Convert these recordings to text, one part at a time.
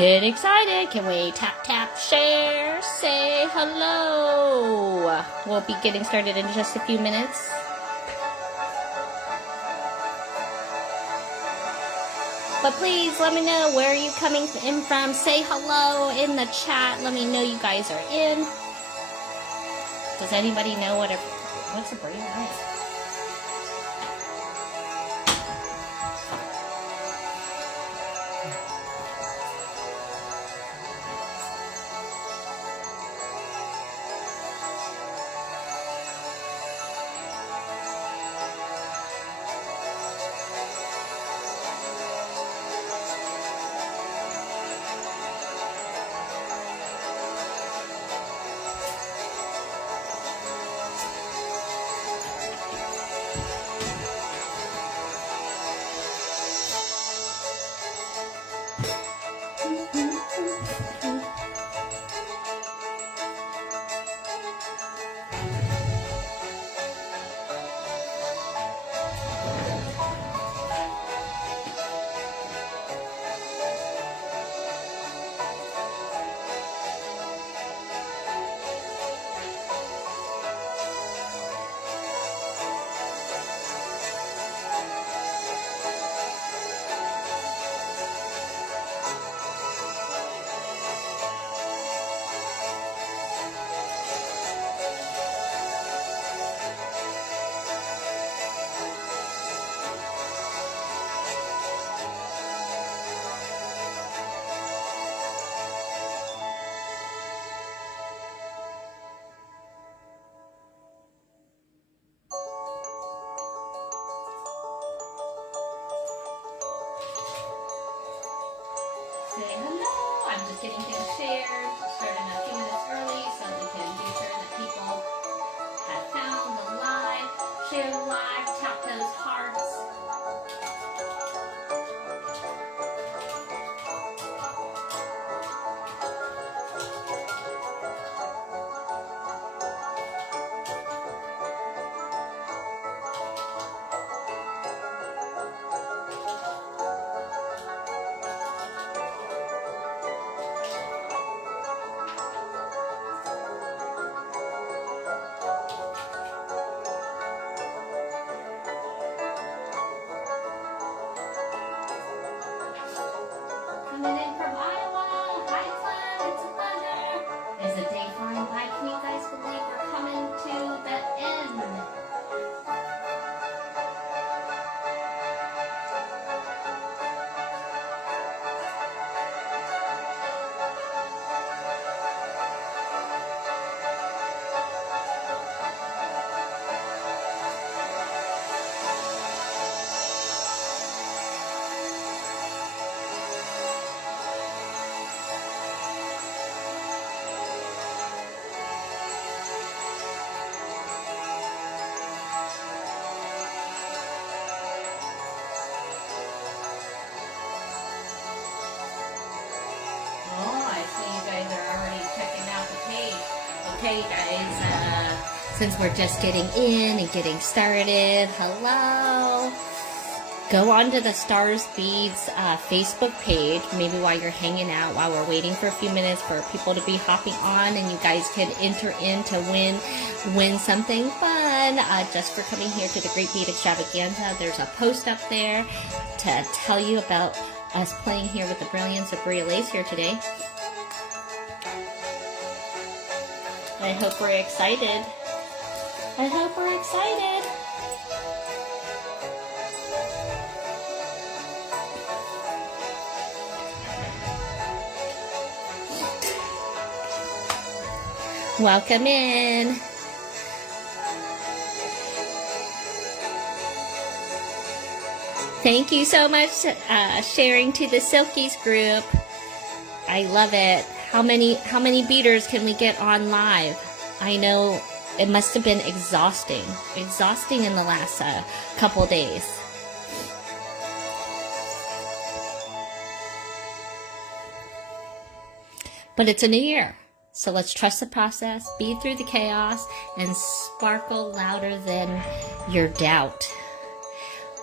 Get excited. Can we tap, tap, share, say hello? We'll be getting started in just a few minutes. But please let me know where you're coming in from. Say hello in the chat. Let me know you guys are in. Does anybody know what's a briolet? Say hello. I'm just getting things shared. Starting a few minutes early so we can be sure that people have found the live. Share the live. Tap those hearts. Coming in from Iowa. Hi, Clem. It's a pleasure. Is the day flying by? Can you guys believe we're coming to the end? Okay, guys, since we're just getting in and getting started, hello. Go on to the Stars Beads Facebook page, maybe while you're hanging out, while we're waiting for a few minutes for people to be hopping on, and you guys can enter in to win something fun just for coming here to the Great Bead Extravaganza. There's a post up there to tell you about us playing here with the Brillance of Briolettes here today. I hope we're excited. I hope we're excited. Welcome in. Thank you so much sharing to the Silkies group. I love it. How many beaters can we get on live? I know it must have been exhausting in the last couple days. But it's a new year, so let's trust the process, bead through the chaos, and sparkle louder than your doubt.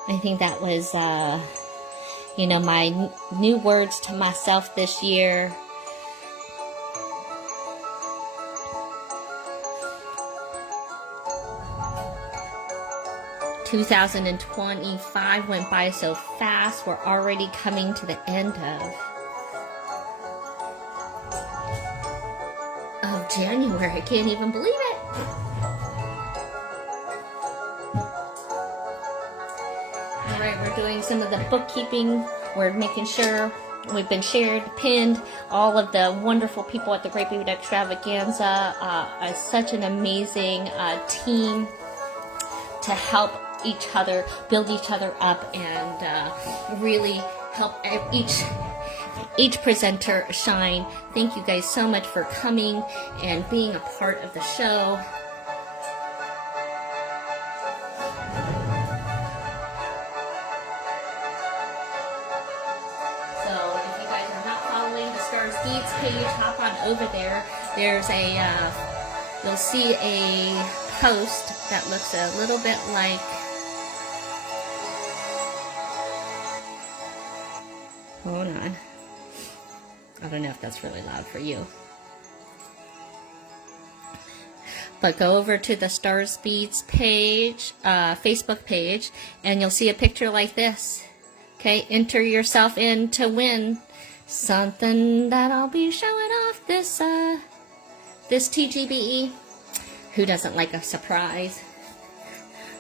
I think that was You know, my new words to myself this year. "2025 went by so fast. We're already coming to the end of January. I can't even believe it." All right, we're doing some of the bookkeeping. We're making sure we've been shared, pinned. All of the wonderful people at the Great Bead Extravaganza are such an amazing team to help each other, build each other up, and really help each presenter shine. Thank you guys so much for coming and being a part of the show. So if you guys are not following the Stars Beads page, hop on over there. There's you'll see a post that looks a little bit like, hold on, I don't know if that's really loud for you, but go over to the Stars Beads page, Facebook page, and you'll see a picture like this. Okay, enter yourself in to win something that I'll be showing off this TGBE. Who doesn't like a surprise?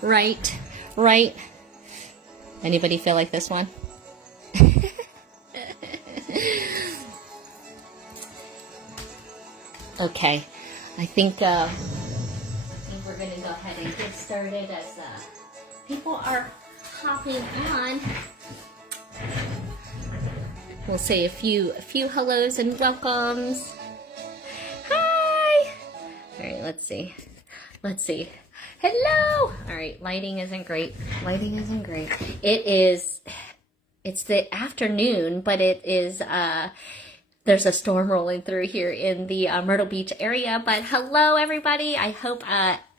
Right, right. Anybody feel like this one? Okay, I think we're going to go ahead and get started as people are hopping on. We'll say a few hellos and welcomes. Hi! All right, let's see. Hello! All right, lighting isn't great. It's the afternoon, but it is, there's a storm rolling through here in the Myrtle Beach area. But hello, everybody. I hope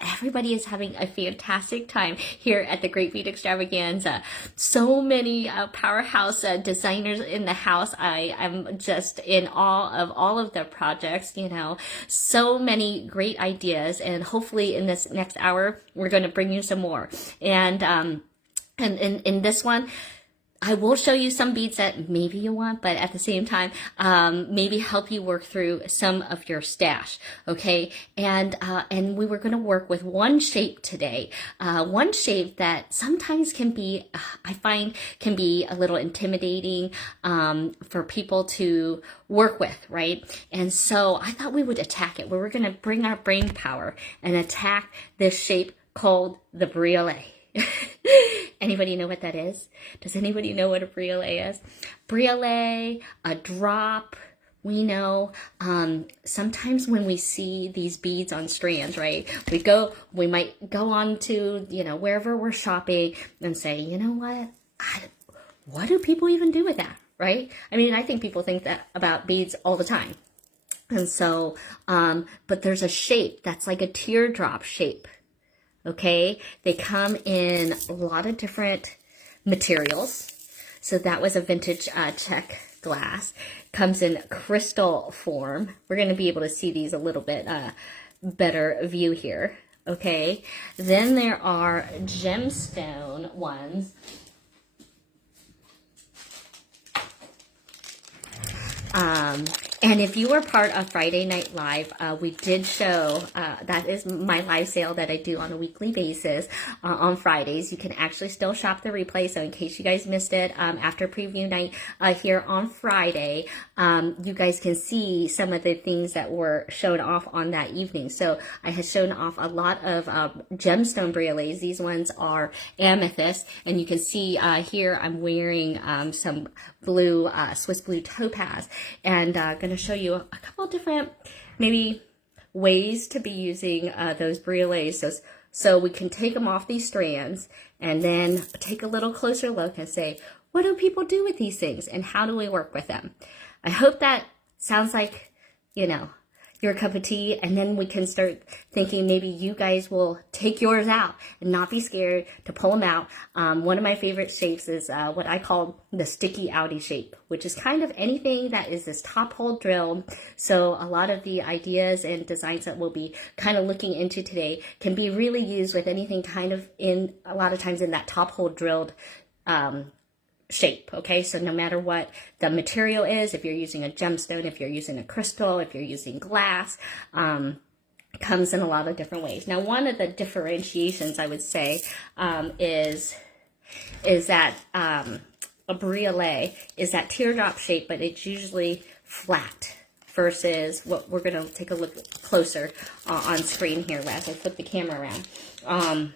everybody is having a fantastic time here at the Great Bead Extravaganza. So many powerhouse designers in the house. I am just in awe of all of their projects, you know. So many great ideas. And hopefully in this next hour, we're going to bring you some more. And in this one, I will show you some beads that maybe you want, but at the same time, maybe help you work through some of your stash, okay? And we were going to work with one shape today, one shape that sometimes can be, I find, can be a little intimidating for people to work with, right? And so I thought we would attack it. We were going to bring our brain power and attack this shape called the briolet. Anybody know what that is? Does anybody know what a briolet is? Briolet, a drop, we know. Sometimes when we see these beads on strands, right, we might go on to, you know, wherever we're shopping and say, you know what do people even do with that, right? I mean, I think people think that about beads all the time. And so, but there's a shape that's like a teardrop shape. Okay, they come in a lot of different materials. So that was a vintage check glass. Comes in crystal form. We're going to be able to see these a little bit better view here. Okay, then there are gemstone ones. And if you were part of Friday Night Live, we did show, that is my live sale that I do on a weekly basis on Fridays. You can actually still shop the replay. So in case you guys missed it, after preview night here on Friday, you guys can see some of the things that were shown off on that evening. So I had shown off a lot of gemstone briolets. These ones are amethyst. And you can see here I'm wearing some blue, Swiss blue topaz. And going to show you a couple different maybe ways to be using those briolets. So we can take them off these strands and then take a little closer look and say, what do people do with these things and how do we work with them? I hope that sounds like, you know, your cup of tea, and then we can start thinking maybe you guys will take yours out and not be scared to pull them out. One of my favorite shapes is what I call the sticky outie shape, which is kind of anything that is this top hole drill. So a lot of the ideas and designs that we'll be kind of looking into today can be really used with anything kind of in, a lot of times in that top hole drilled shape. Okay, so no matter what the material is, if you're using a gemstone, if you're using a crystal, if you're using glass, comes in a lot of different ways. Now, one of the differentiations I would say is that a briolet is that teardrop shape, but it's usually flat versus what we're going to take a look closer on screen here as I flip the camera around,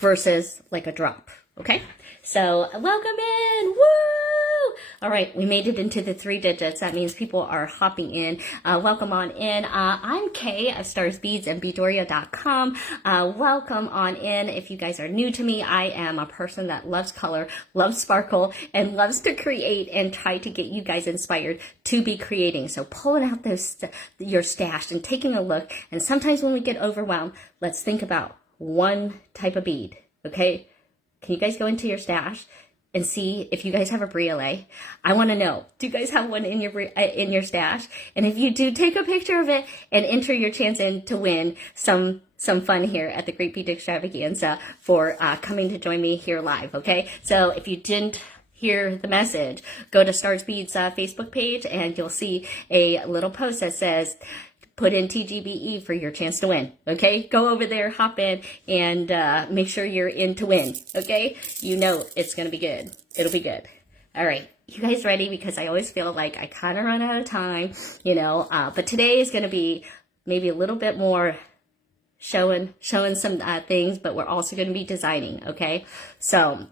versus like a drop. Okay, so welcome in. Woo! All right, we made it into the 3 digits. That means people are hopping in. Welcome on in. I'm Kay of Starsbeads and Beadoria.com. Welcome on in. If you guys are new to me, I am a person that loves color, loves sparkle, and loves to create and try to get you guys inspired to be creating. So pulling out your stash and taking a look. And sometimes when we get overwhelmed, let's think about one type of bead, okay? Can you guys go into your stash and see if you guys have a briolet? I want to know, do you guys have one in your stash? And if you do, take a picture of it and enter your chance in to win some fun here at the Great Bead Extravaganza for coming to join me here live, okay? So if you didn't hear the message, go to Starsbeads Facebook page and you'll see a little post that says, put in TGBE for your chance to win, okay? Go over there, hop in, and make sure you're in to win, okay? You know it's going to be good. It'll be good. All right. You guys ready? Because I always feel like I kind of run out of time, you know, but today is going to be maybe a little bit more showing some things, but we're also going to be designing, okay? So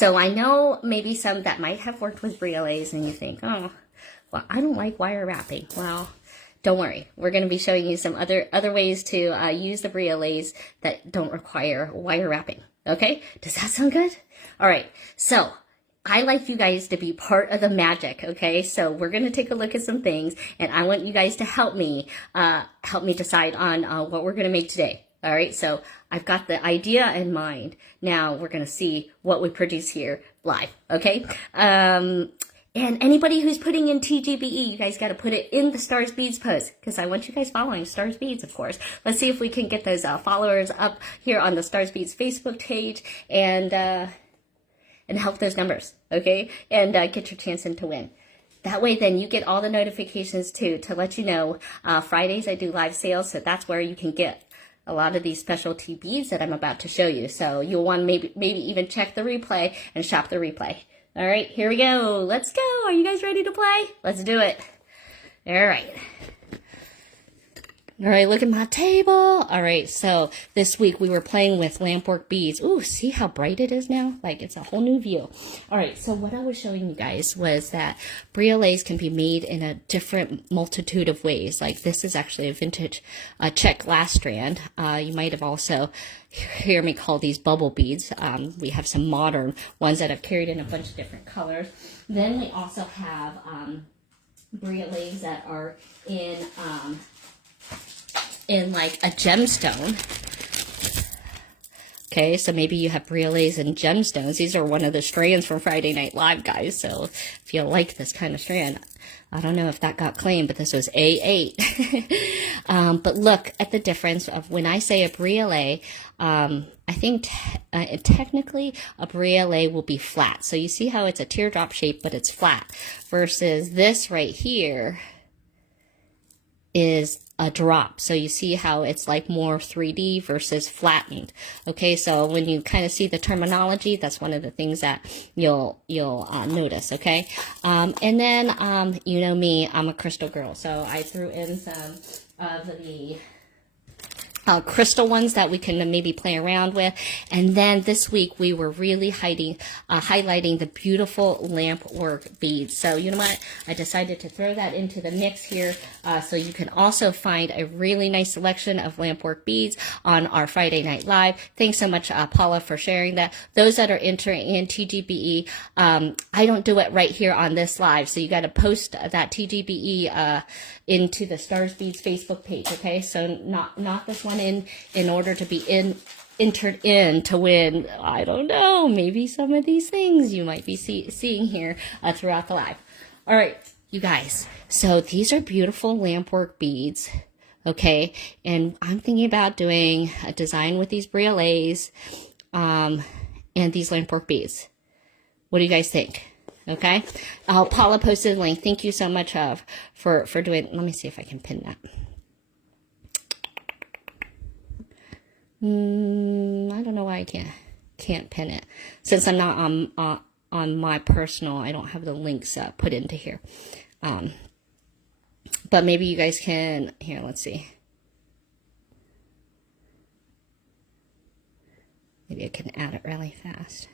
I know maybe some that might have worked with briolets and you think, oh, well, I don't like wire wrapping. Well, don't worry, we're going to be showing you some other ways to use the briolets that don't require wire wrapping, okay? Does that sound good? All right, so I like you guys to be part of the magic, okay? So we're going to take a look at some things, and I want you guys to help me decide on what we're going to make today. All right, so I've got the idea in mind. Now we're going to see what we produce here live, okay? And anybody who's putting in TGBE, you guys got to put it in the Starsbeads post because I want you guys following Starsbeads, of course. Let's see if we can get those followers up here on the Starsbeads Facebook page and help those numbers, okay? And get your chance in to win. That way, then you get all the notifications too to let you know. Fridays I do live sales, so that's where you can get a lot of these specialty beads that I'm about to show you. So you'll want to maybe even check the replay and shop the replay. All right, here we go. Let's go. Are you guys ready to play? Let's do it. All right. All right, look at my table. All right, so this week we were playing with lampwork beads. Ooh, see how bright it is now? Like it's a whole new view. All right, so what I was showing you guys was that briolets can be made in a different multitude of ways. Like this is actually a vintage check glass strand. You might have also hear me call these bubble beads. We have some modern ones that I've carried in a bunch of different colors. Then we also have briolets that are in like a gemstone. Okay, so maybe you have briolets and gemstones. These are one of the strands from Friday Night Live, guys. So if you like this kind of strand, I don't know if that got claimed, but this was A8. But look at the difference of when I say a briolet, I think technically a briolet will be flat. So you see how it's a teardrop shape, but it's flat. Versus this right here is a drop. So you see how it's like more 3D versus flattened. Okay, so when you kind of see the terminology, that's one of the things that you'll notice, okay? And then, you know me, I'm a crystal girl. So I threw in some of the crystal ones that we can maybe play around with. And then this week we were really highlighting the beautiful lamp work beads. So you know what? I decided to throw that into the mix here, so you can also find a really nice selection of lamp work beads on our Friday Night Live. Thanks so much, Paula, for sharing that. Those that are entering in TGBE, I don't do it right here on this live, so you got to post that TGBE into the Stars Beads Facebook page, okay? So not this one in order to be entered in to win, I don't know, maybe some of these things you might be seeing here throughout the live. All right, you guys, so these are beautiful lamp work beads, okay? And I'm thinking about doing a design with these briolettes and these lamp work beads. What do you guys think? Okay, Paula posted a link. Thank you so much for doing. Let me see if I can pin that. I don't know why I can't pin it, since I'm not on my personal. I don't have the links put into here. But maybe you guys can. Here, let's see. Maybe I can add it really fast.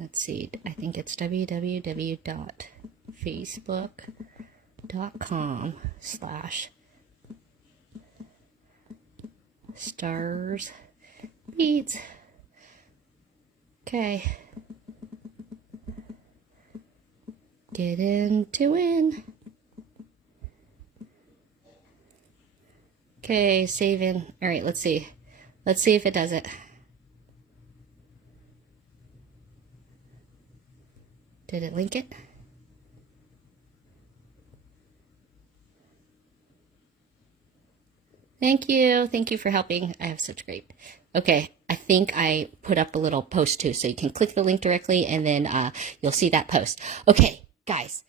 Let's see, I think it's www.facebook.com/Stars Beads. Okay. Get in to win. Okay, saving. All right, let's see. Let's see if it does it. Did it link it? Thank you. Thank you for helping. I have such great. Okay, I think I put up a little post too, so you can click the link directly and then you'll see that post. Okay, guys,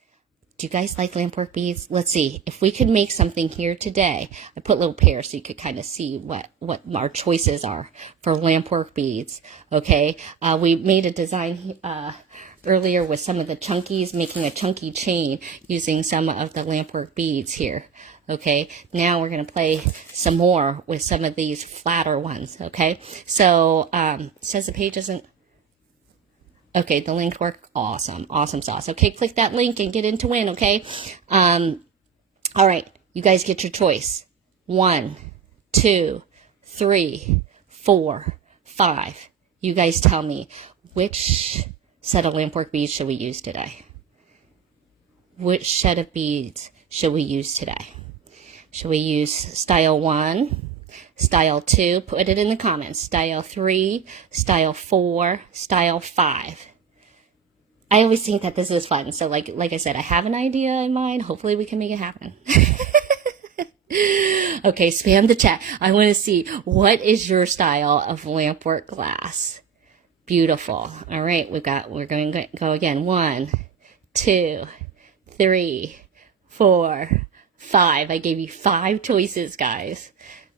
do you guys like lamp work beads? Let's see if we could make something here today. I put little pairs so you could kind of see what our choices are for lamp work beads. Okay, we made a design earlier with some of the chunkies, making a chunky chain using some of the lamp work beads here. Okay, now we're going to play some more with some of these flatter ones. Okay, so says the page isn't. Okay, the link worked. Awesome. Awesome sauce. Okay, click that link and get in to win, okay? All right, you guys get your choice. 1, 2, 3, 4, 5. You guys tell me, which set of lamp work beads should we use today? Which set of beads should we use today? Should we use style 1, style 2? Put it in the comments. Style 3, style 4, style 5. I always think that this is fun. So like I said, I have an idea in mind. Hopefully we can make it happen. Okay, spam the chat. I want to see, what is your style of lamp work glass? Beautiful. All right, we're going to go again. 1, 2, 3, 4, 5. I gave you 5 choices, guys.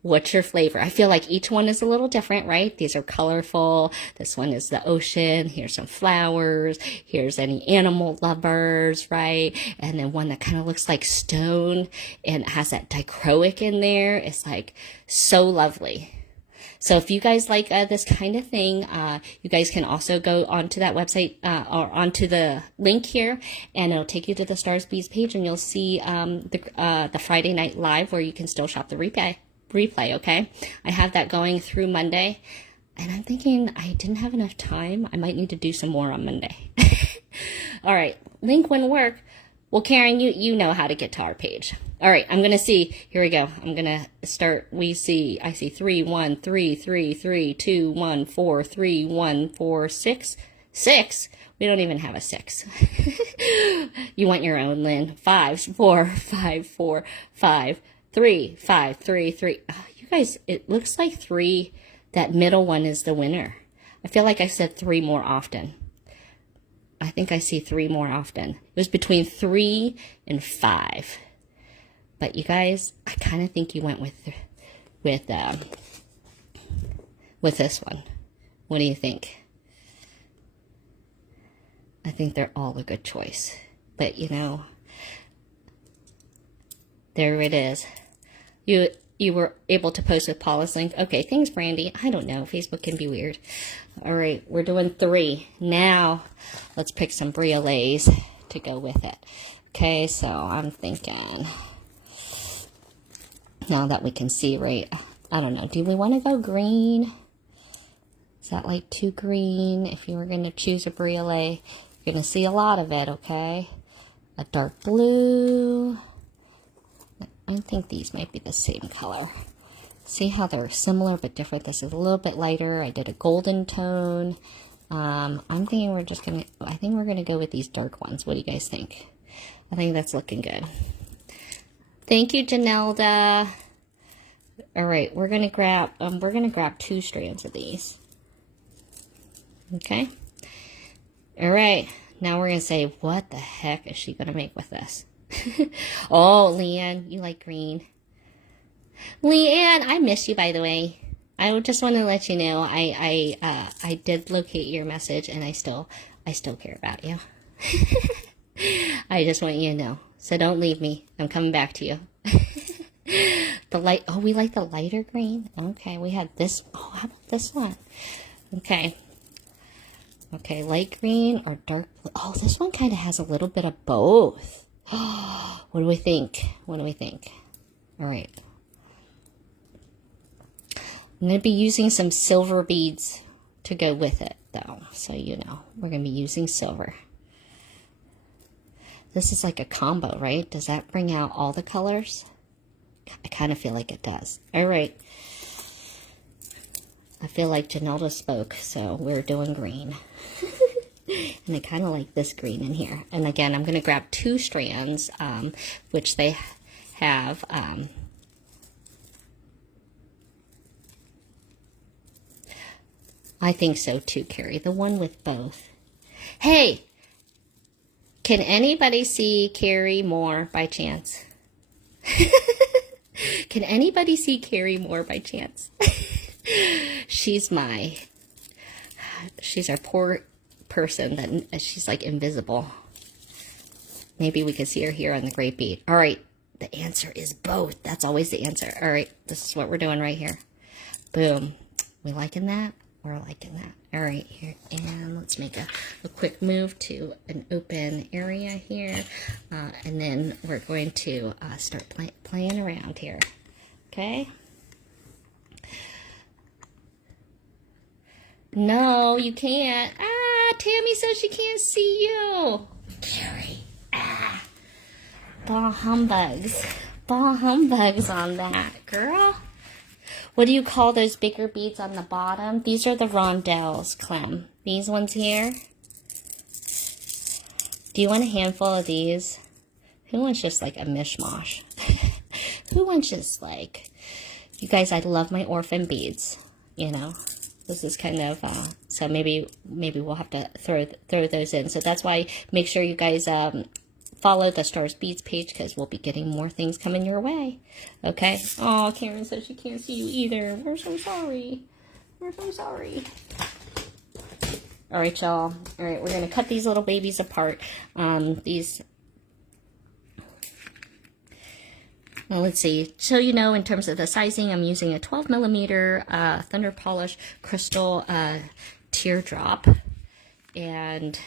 What's your flavor? I feel like each one is a little different, right? These are colorful. This one is the ocean. Here's some flowers. Here's any animal lovers, right? And then one that kind of looks like stone and has that dichroic in there. It's like so lovely. So if you guys like this kind of thing, you guys can also go onto that website or onto the link here, and it'll take you to the Stars Beads page, and you'll see the Friday Night Live where you can still shop the replay, okay? I have that going through Monday, and I'm thinking I didn't have enough time. I might need to do some more on Monday. All right, link wouldn't work. Well, Karen, you know how to get to our page. All right, I'm going to see. Here we go. I'm going to start. I see 3, 1, 3, 3, 3, 2, 1, 4, 3, 1, 4, 6. 6? We don't even have a 6. You want your own, Lynn. 5, 4, 5, 4, 5, 3, 5, 3, 3. Oh, you guys, it looks like 3. That middle one is the winner. I feel like I said 3 more often. I think I see 3 more often. It was between 3 and 5. But you guys, I kind of think you went with this one. What do you think? I think they're all a good choice. But you know, there it is. You were able to post with Paula's link. Okay, thanks, Brandy. I don't know. Facebook can be weird. All right, we're doing 3. Now, let's pick some briolets to go with it. Okay, so I'm thinking, now that we can see, right? I don't know. Do we want to go green? Is that like too green? If you were going to choose a briolet, you're going to see a lot of it, okay? A dark blue. I think these might be the same color. See how they're similar but different? This is a little bit lighter. I did a golden tone. I'm thinking I think we're gonna go with these dark ones. What do you guys think? I think that's looking good. Thank you, Janelda. All right, we're gonna grab 2 strands of these. Okay. All right, now we're gonna say, what the heck is she gonna make with this? Oh, Leanne, you like green. Leanne, I miss you, by the way. I just want to let you know I did locate your message, and I still care about you. I just want you to know. So don't leave me. I'm coming back to you. We like the lighter green. Okay, we had this. Oh, how about this one? Okay. Okay, light green or dark blue. Oh, this one kind of has a little bit of both. What do we think? What do we think? All right. I'm going to be using some silver beads to go with it, though. So, you know, we're going to be using silver. This is like a combo, right? Does that bring out all the colors? I kind of feel like it does. All right. I feel like Janelda spoke, so we're doing green. And I kind of like this green in here. And again, I'm going to grab 2 strands, which they have. I think so too, Carrie. The one with both. Hey, can anybody see Carrie Moore by chance? Can anybody see Carrie Moore by chance? She's our poor person that she's like invisible. Maybe we could see her here on the great bead. All right, the answer is both. That's always the answer. All right, this is what we're doing right here. Boom. We liking that? We're liking that. All right, here, and let's make a quick move to an open area here, and then we're going to start playing around here. Okay. No, you can't. Ah, Tammy says she can't see you. Carrie. Ah. Ball humbugs. Ball humbugs on that, girl. What do you call those bigger beads on the bottom? These are the rondelles, Clem. These ones here. Do you want a handful of these? Who wants just like a mishmash? Who wants just like... You guys, I love my orphan beads, you know. This is kind of, so maybe we'll have to throw those in. So that's why make sure you guys follow the Stars Beads page, because we'll be getting more things coming your way. Okay? Oh, Karen says she can't see you either. We're so sorry. We're so sorry. All right, y'all. All right, we're going to cut these little babies apart. Well, let's see. So, you know, in terms of the sizing, I'm using a 12 millimeter Thunder Polish crystal teardrop. And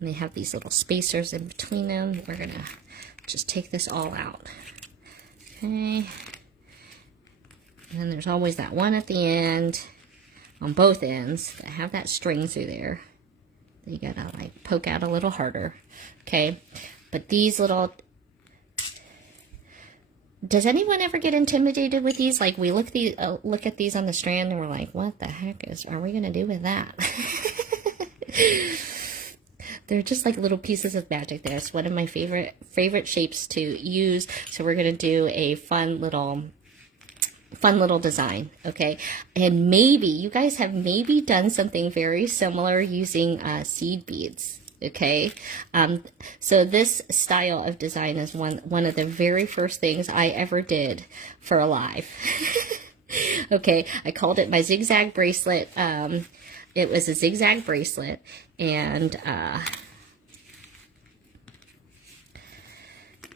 they have these little spacers in between them. We're going to just take this all out. Okay. And then there's always that one at the end, on both ends, that have that string through there. You got to like poke out a little harder. Okay. But these little... Does anyone ever get intimidated with these? Like, we look at these on the strand and we're like, what the heck are we going to do with that? They're just like little pieces of magic there. It's one of my favorite shapes to use. So we're going to do a fun little design, okay? And maybe, you guys have maybe done something very similar using seed beads. Okay, so this style of design is one of the very first things I ever did for a live. Okay, I called it my zigzag bracelet. It was a zigzag bracelet, and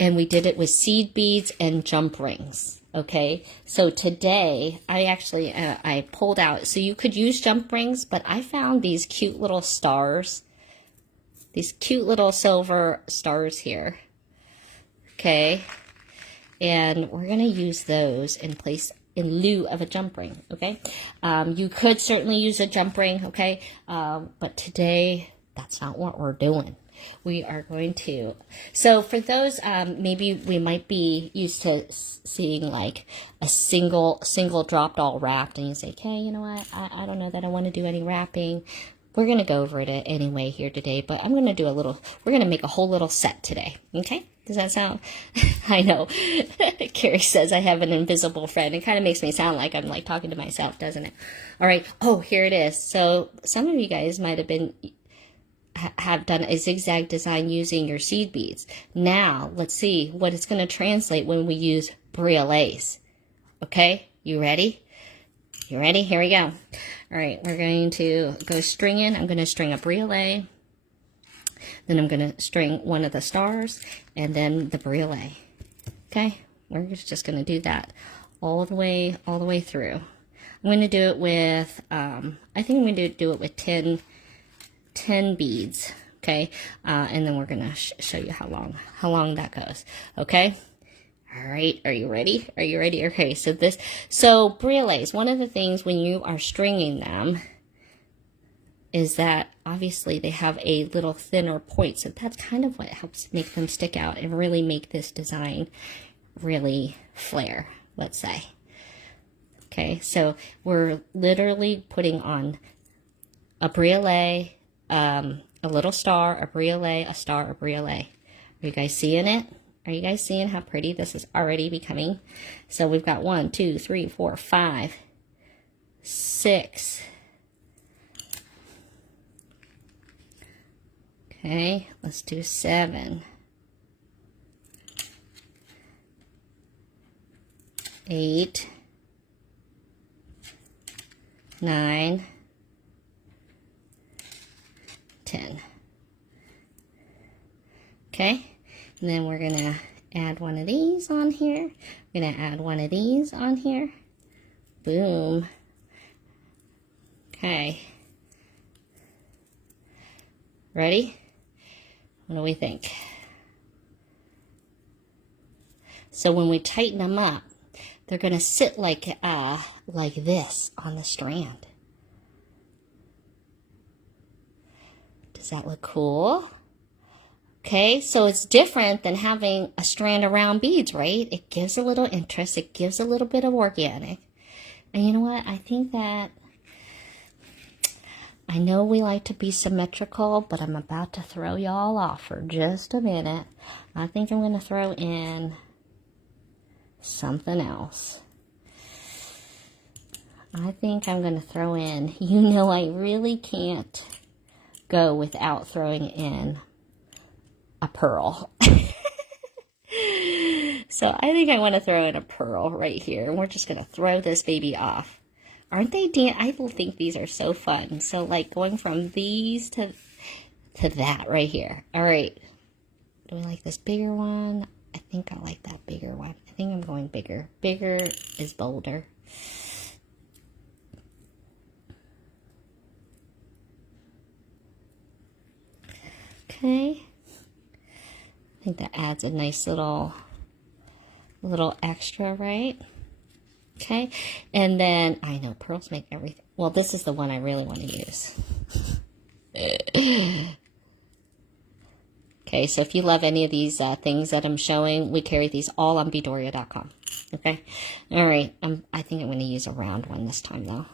and we did it with seed beads and jump rings. Okay, so today I actually I pulled out, so you could use jump rings, but I found these cute little stars, these cute little silver stars here. Okay, and we're gonna use those in lieu of a jump ring. Okay, you could certainly use a jump ring. Okay, but today that's not what we're doing. We are going to, so for those, maybe we might be used to seeing like a single dropped all wrapped, and you say, okay, you know what, I don't know that I want to do any wrapping. We're going to go over it anyway here today, but I'm going to do we're going to make a whole little set today. Okay, does that sound, I know, Carrie says I have an invisible friend. It kind of makes me sound like I'm like talking to myself, doesn't it? All right, oh, here it is. So some of you guys might have done a zigzag design using your seed beads. Now, let's see what it's going to translate when we use briolettes. Okay, you ready? You ready? Here we go. All right, we're going to go stringing. I'm going to string a briolet. Then I'm going to string one of the stars and then the briolet. Okay, we're just going to do that all the way through. I'm going to do it with, I think I'm going to do it with 10 beads, okay, and then we're gonna show you how long that goes. Okay, all right, are you ready? Okay, so briolettes, one of the things when you are stringing them is that obviously they have a little thinner point, so that's kind of what helps make them stick out and really make this design really flare, let's say. Okay, so we're literally putting on a briolet, a little star, a briolet, a star, a briolet. Are you guys seeing it? Are you guys seeing how pretty this is already becoming? So we've got 1, 2, 3, 4, 5, 6. Okay, let's do 7, 8, 9, 10. Okay, and then we're gonna add one of these on here. We're gonna add one of these on here. Boom. Okay. Ready? What do we think? So when we tighten them up, they're gonna sit like this on the strand. Does that look cool? Okay, so it's different than having a strand of round beads, right? It gives a little interest. It gives a little bit of organic. And you know what? I think that, I know we like to be symmetrical, but I'm about to throw y'all off for just a minute. I think I'm going to throw in something else. I think I'm going to throw in, you know, I really can't go without throwing in a pearl. So I think I want to throw in a pearl right here, and we're just going to throw this baby off. Aren't they? I think these are so fun. So like going from these to that right here. All right. Do we like this bigger one? I think I like that bigger one. I think I'm going bigger. Bigger is bolder. Okay. I think that adds a nice little extra, right? Okay. And then, I know, pearls make everything. Well, this is the one I really want to use. Okay, so if you love any of these things that I'm showing, we carry these all on beadoria.com. Okay. All right. I think I'm going to use a round one this time, though.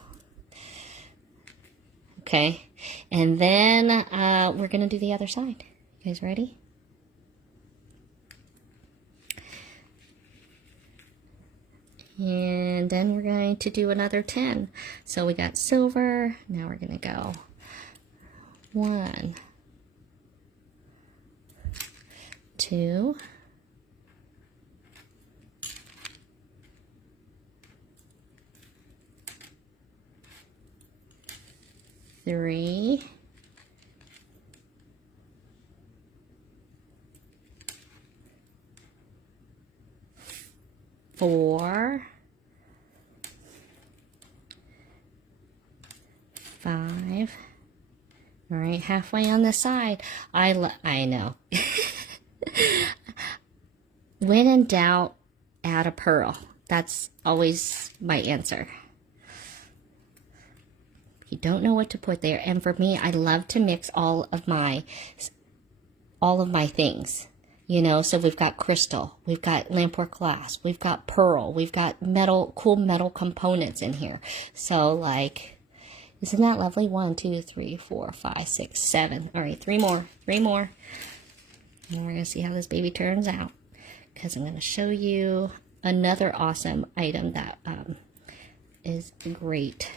Okay. And then we're going to do the other side. You guys ready? And then we're going to do another 10. So we got silver. Now we're going to go 1, 2, 3, 4, 4, 5. All right, halfway on the side. I know. When in doubt, add a pearl. That's always my answer. You don't know what to put there. And for me, I love to mix all of my things. You know, so we've got crystal, we've got lampwork glass, we've got pearl, we've got metal, cool metal components in here. So like, isn't that lovely? 1, 2, 3, 4, 5, 6, 7. All right, 3 more. And we're going to see how this baby turns out, because I'm going to show you another awesome item that is great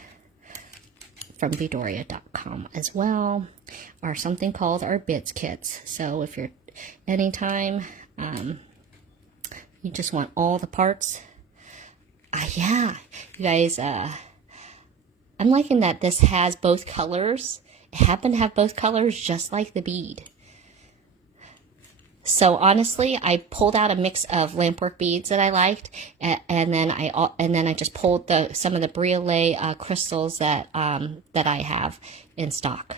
from Beadoria.com as well, are something called our bits kits. So if you're anytime you just want all the parts, yeah, you guys, I'm liking that this has both colors. It happened to have both colors, just like the bead. So honestly, I pulled out a mix of lampwork beads that I liked, and then I just pulled some of the Briolet crystals that I have in stock.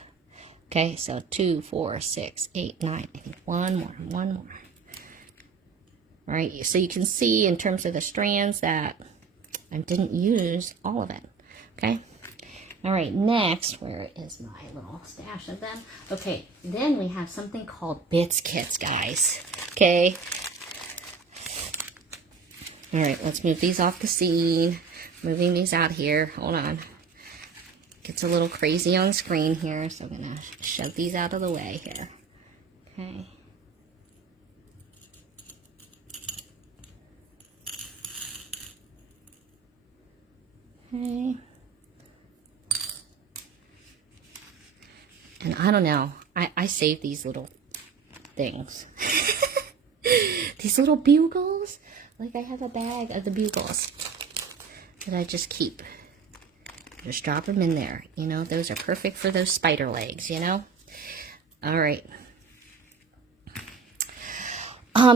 Okay, so 2, 4, 6, 8, 9. I think one more. All right, so you can see in terms of the strands that I didn't use all of it. Okay. All right, next, where is my little stash of them? Okay, then we have something called bits kits, guys. Okay. All right, let's move these off the scene. Moving these out here. Hold on. Gets a little crazy on screen here, so I'm going to shove these out of the way here. Okay. Okay. And I don't know, I save these little things. These little bugles. Like, I have a bag of the bugles that I just keep. Just drop them in there. You know, those are perfect for those spider legs, you know? All right.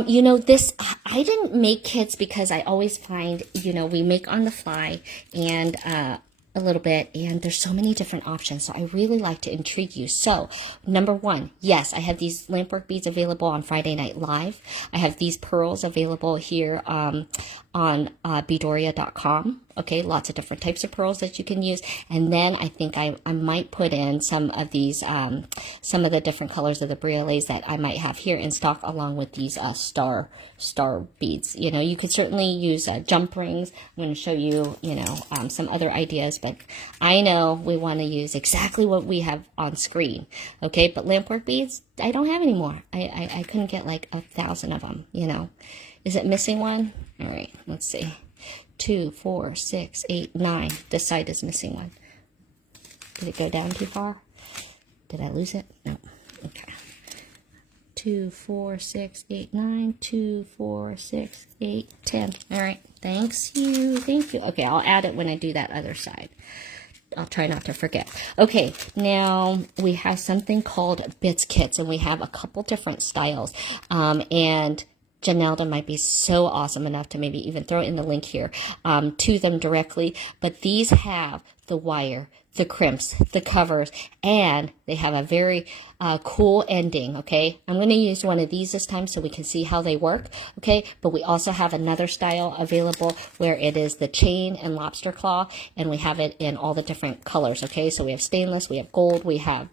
You know, I didn't make kits because I always find, you know, we make on the fly and, a little bit, and there's so many different options, so I really like to intrigue you. So number 1, yes, I have these lampwork beads available on Friday Night Live. I have these pearls available here on Beadoria.com. Okay, lots of different types of pearls that you can use. And then I think I might put in some of these, some of the different colors of the briolets that I might have here in stock, along with these star beads. You know, you could certainly use jump rings. I'm going to show you, you know, some other ideas, but I know we want to use exactly what we have on screen. Okay, but lampwork beads, I don't have any more. I couldn't get like 1,000 of them, you know. Is it missing one? All right, let's see. 2, 4, 6, 8, 9. This side is missing one. Did it go down too far? Did I lose it? No. Okay. 2, 4, 6, 8, 9. 2, 4, 6, 8, 10. All right. Thanks you. Thank you. Okay, I'll add it when I do that other side. I'll try not to forget. Okay, now we have something called bits kits, and we have a couple different styles. And Janelda might be so awesome enough to maybe even throw in the link here to them directly. But these have the wire, the crimps, the covers, and they have a very cool ending, okay? I'm going to use one of these this time so we can see how they work, okay? But we also have another style available where it is the chain and lobster claw, and we have it in all the different colors, okay? So we have stainless, we have gold, we have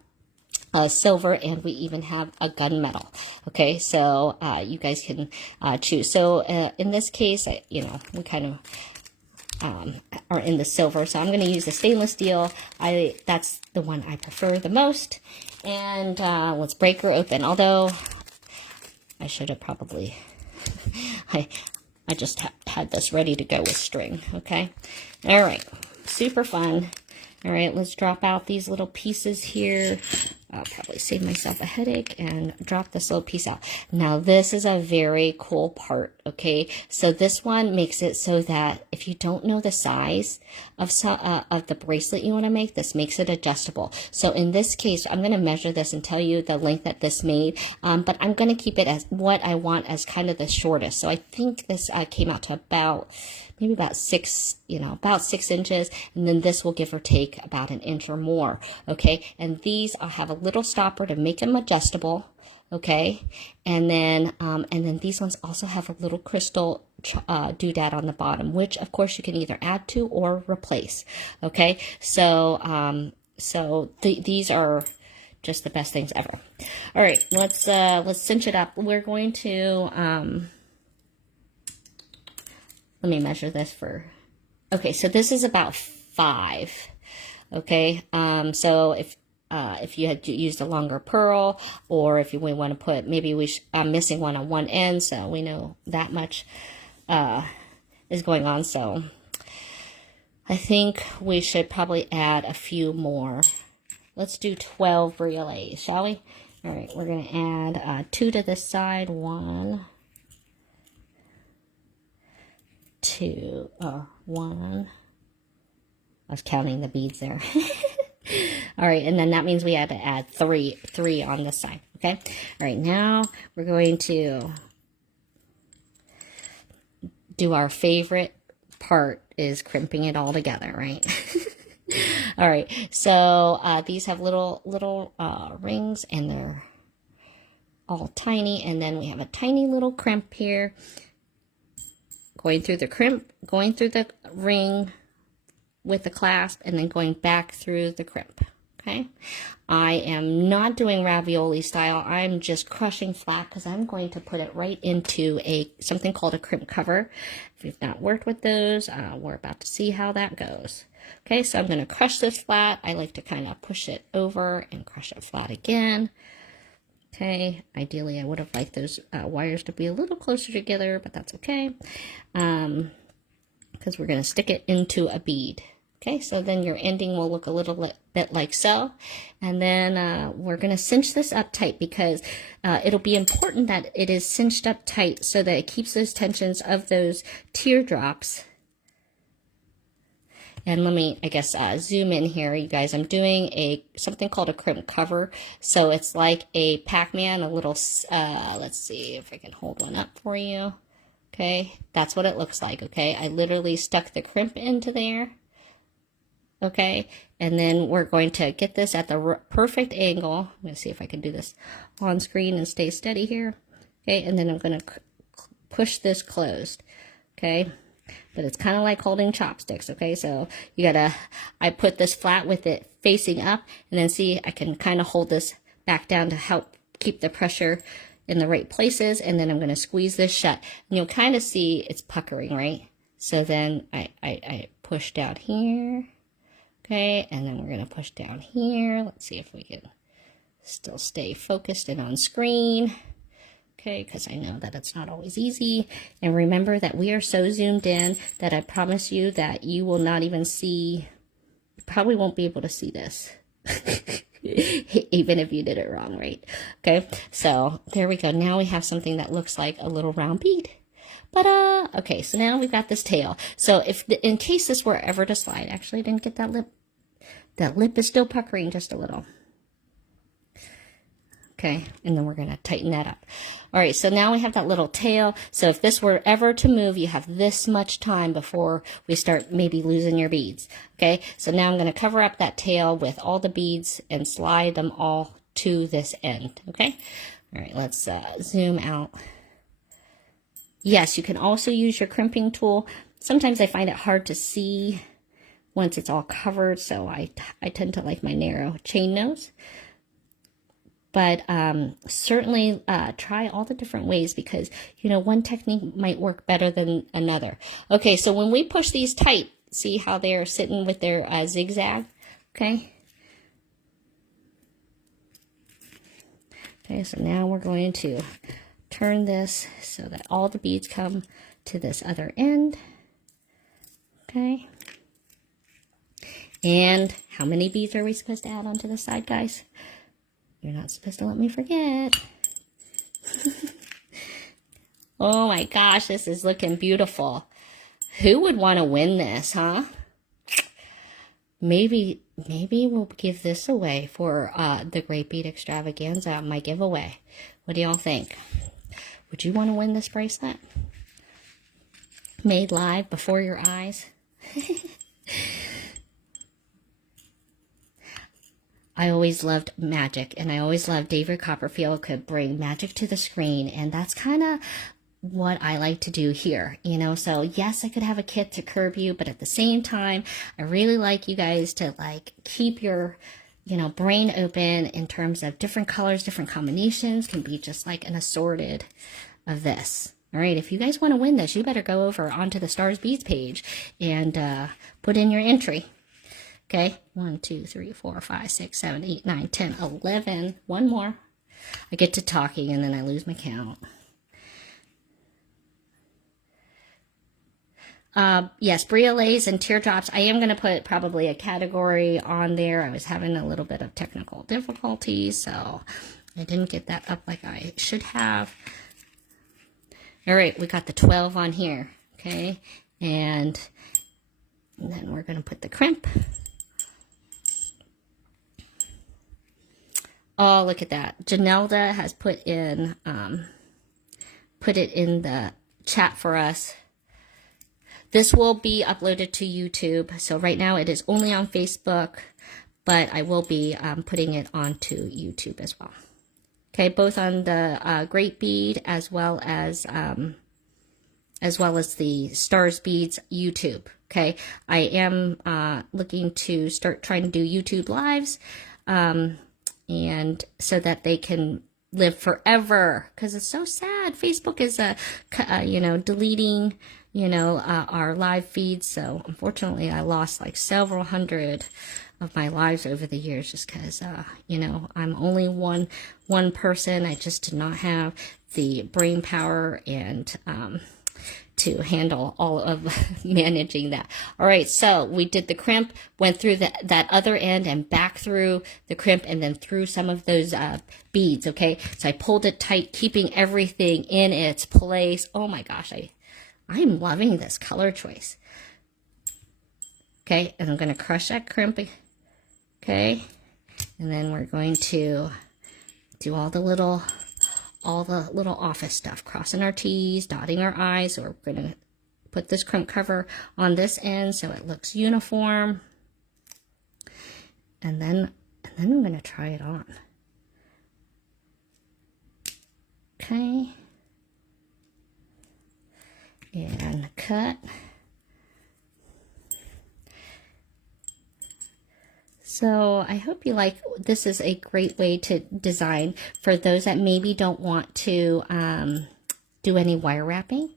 silver, and we even have a gunmetal. Okay, so you guys can choose. So in this case, you know, we kind of are in the silver, so I'm going to use the stainless steel. That's the one I prefer the most. And let's break her open. Although I should have probably I just had this ready to go with string. Okay, all right, super fun. All right, let's drop out these little pieces here. I'll probably save myself a headache and drop this little piece out. Now this is a very cool part, okay? So this one makes it so that if you don't know the size of the bracelet you want to make, this makes it adjustable. So in this case, I'm going to measure this and tell you the length that this made, but I'm going to keep it as what I want as kind of the shortest. So I think this came out to maybe about 6, about 6 inches, and then this will give or take about an inch or more, okay? And these, I'll have a little stopper to make them adjustable, okay? And then these ones also have a little crystal doodad on the bottom, which of course you can either add to or replace, okay? So, these are just the best things ever. All right, let's cinch it up. We're going to, let me measure this for, okay, so this is about 5, okay? So if you had used a longer pearl, or if you want to put, maybe I'm missing one on one end, so we know that much is going on. So I think we should probably add a few more. Let's do 12 briolets, shall we? All right, we're going to add 2 to this side, 1, 2, 1. I was counting the beads there. All right, and then that means we had to add 3 on this side, okay? All right, now we're going to do our favorite part, is crimping it all together, right? All right, so these have little rings, and they're all tiny, and then we have a tiny little crimp here, going through the crimp, going through the ring with the clasp, and then going back through the crimp, okay? I am not doing ravioli style. I'm just crushing flat because I'm going to put it right into something called a crimp cover. If you've not worked with those, we're about to see how that goes. Okay, so I'm going to crush this flat. I like to kind of push it over and crush it flat again. Okay, ideally I would have liked those wires to be a little closer together, but that's okay, because we're going to stick it into a bead. Okay, so then your ending will look a little bit like so, and then we're going to cinch this up tight, because it'll be important that it is cinched up tight so that it keeps those tensions of those teardrops. And let me, I guess, zoom in here, you guys. I'm doing something called a crimp cover. So it's like a Pac-Man, a little, let's see if I can hold one up for you. Okay, that's what it looks like, okay? I literally stuck the crimp into there, okay? And then we're going to get this at the perfect angle. I'm going to see if I can do this on screen and stay steady here. Okay, and then I'm going to push this closed, okay? But it's kind of like holding chopsticks, okay? So I put this flat with it facing up, and then see, I can kind of hold this back down to help keep the pressure in the right places, and then I'm going to squeeze this shut. And you'll kind of see it's puckering, right? So then I push down here, okay? And then we're going to push down here. Let's see if we can still stay focused and on screen. Okay, because I know that it's not always easy. And remember that we are so zoomed in that I promise you that you will not even see, you probably won't be able to see this. Even if you did it wrong, right? Okay, so there we go. Now we have something that looks like a little round bead. But okay, so now we've got this tail. So in case this were ever to slide, actually I didn't get that lip. That lip is still puckering just a little. Okay, and then we're going to tighten that up. All right, so now we have that little tail. So if this were ever to move, you have this much time before we start maybe losing your beads. Okay, so now I'm going to cover up that tail with all the beads and slide them all to this end. Okay, all right, let's zoom out. Yes, you can also use your crimping tool. Sometimes I find it hard to see once it's all covered, so I tend to like my narrow chain nose. But certainly try all the different ways, because, you know, one technique might work better than another. Okay, so when we push these tight, see how they're sitting with their zigzag? Okay. Okay, so now we're going to turn this so that all the beads come to this other end. Okay. And how many beads are we supposed to add onto the side, guys? You're not supposed to let me forget. Oh my gosh, this is looking beautiful. Who would want to win this, huh? Maybe we'll give this away for the Great Bead Extravaganza, my giveaway. What do y'all think? Would you want to win this bracelet? Made live before your eyes? I always loved magic, and I always loved David Copperfield could bring magic to the screen, and that's kind of what I like to do here, you know. So yes, I could have a kit to curb you, but at the same time, I really like you guys to like keep your, you know, brain open in terms of different colors, different combinations. Can be just like an assorted of this. All right, if you guys want to win this, you better go over onto the Stars Beads page and put in your entry. Okay, 1, 2, 3, 4, 5, 6, 7, 8, 9, 10, 11. One more. I get to talking and then I lose my count. Yes, Briolettes and teardrops. I am going to put probably a category on there. I was having a little bit of technical difficulties, so I didn't get that up like I should have. All right, we got the 12 on here, okay? And then we're going to put the crimp. Oh, look at that. Janelda has put it in the chat for us. This will be uploaded to YouTube. So right now it is only on Facebook, but I will be putting it onto YouTube as well. Okay, both on the Great Bead as well as the Stars Beads YouTube. Okay, I am looking to start trying to do YouTube lives, and so that they can live forever, because it's so sad. Facebook is you know, deleting, you know, our live feeds. So unfortunately I lost like several hundred of my lives over the years just because you know, I'm only one person. I just did not have the brain power and to handle all of managing that. All right, so we did the crimp, went through that other end and back through the crimp and then through some of those beads, okay? So I pulled it tight, keeping everything in its place. Oh my gosh, I'm loving this color choice. Okay, and I'm going to crush that crimp, okay? And then we're going to do all the little office stuff, crossing our T's, dotting our I's. So we're going to put this crimp cover on this end so it looks uniform. And then I'm going to try it on. Okay. And cut. So I hope you like, this is a great way to design for those that maybe don't want to do any wire wrapping,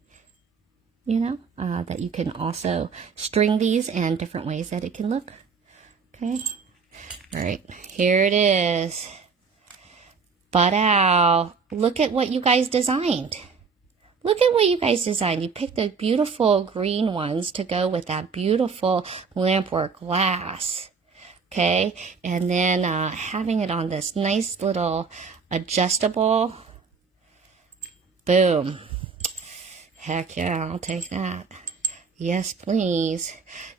you know, that you can also string these and different ways that it can look. Okay. All right, here it is. But look at what you guys designed. Look at what you guys designed. You picked the beautiful green ones to go with that beautiful lampwork glass. Okay, and then having it on this nice little adjustable, boom. Heck yeah, I'll take that. Yes, please.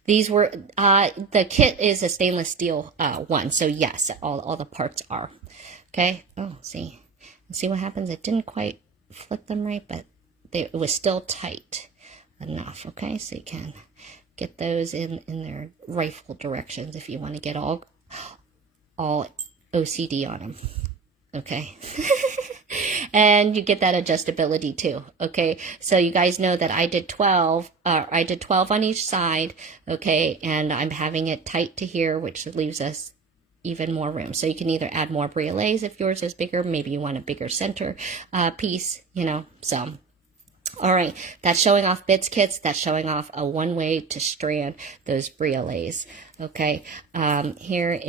These were, the kit is a stainless steel one, so yes, all the parts are. Okay, oh, see what happens? It didn't quite flip them right, but it was still tight enough, okay? So you can get those in their rightful directions if you want to get all OCD on them, okay? And you get that adjustability too, okay? So you guys know that I did 12 on each side, okay? And I'm having it tight to here, which leaves us even more room. So you can either add more briolettes if yours is bigger, maybe you want a bigger center piece, you know, so. All right, that's showing off bits kits. That's showing off a one way to strand those briolettes. Okay, here it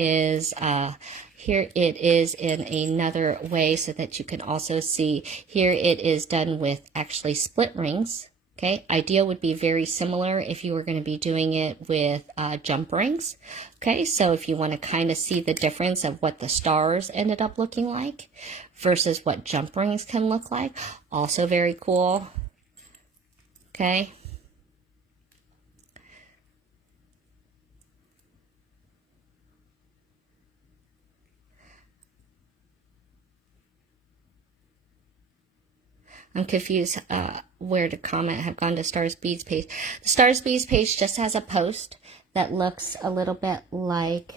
is in another way so that you can also see. Here it is done with actually split rings. Okay, idea would be very similar if you were going to be doing it with jump rings. Okay, so if you want to kind of see the difference of what the stars ended up looking like versus what jump rings can look like, also very cool. Okay. I'm confused where to comment. Have gone to Stars Beads page. The Stars Beads page just has a post that looks a little bit like,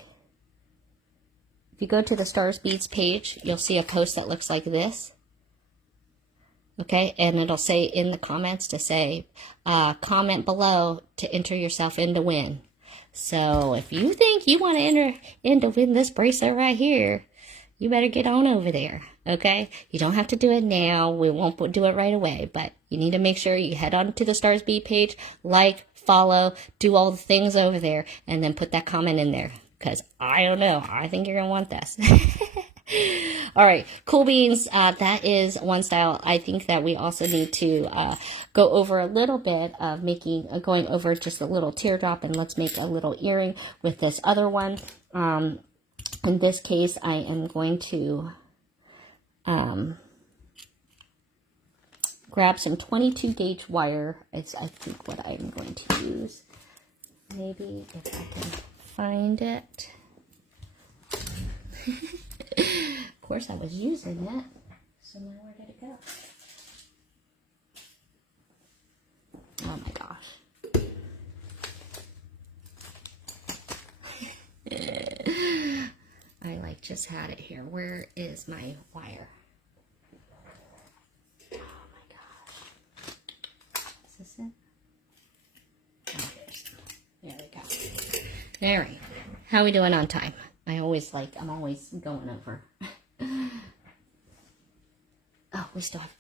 if you go to the Stars Beads page, you'll see a post that looks like this. Okay, and it'll say in the comments to say, comment below to enter yourself in to win. So if you think you want to enter in to win this bracelet right here, you better get on over there, okay? You don't have to do it now. We won't do it right away, but you need to make sure you head on to the Stars Bead page, like, follow, do all the things over there, and then put that comment in there, because I don't know. I think you're going to want this. All right, cool beans. That is one style. I think that we also need to go over a little bit of going over just a little teardrop, and let's make a little earring with this other one. In this case, I am going to grab some 22 gauge wire. It's, I think, what I'm going to use. Maybe if I can find it. Of course, I was using it. So now where did it go? Oh my gosh. I just had it here. Where is my wire? Oh my gosh. Is this it? Oh, there we go. All right. How are we doing on time? I'm always going over. Oh, we still have,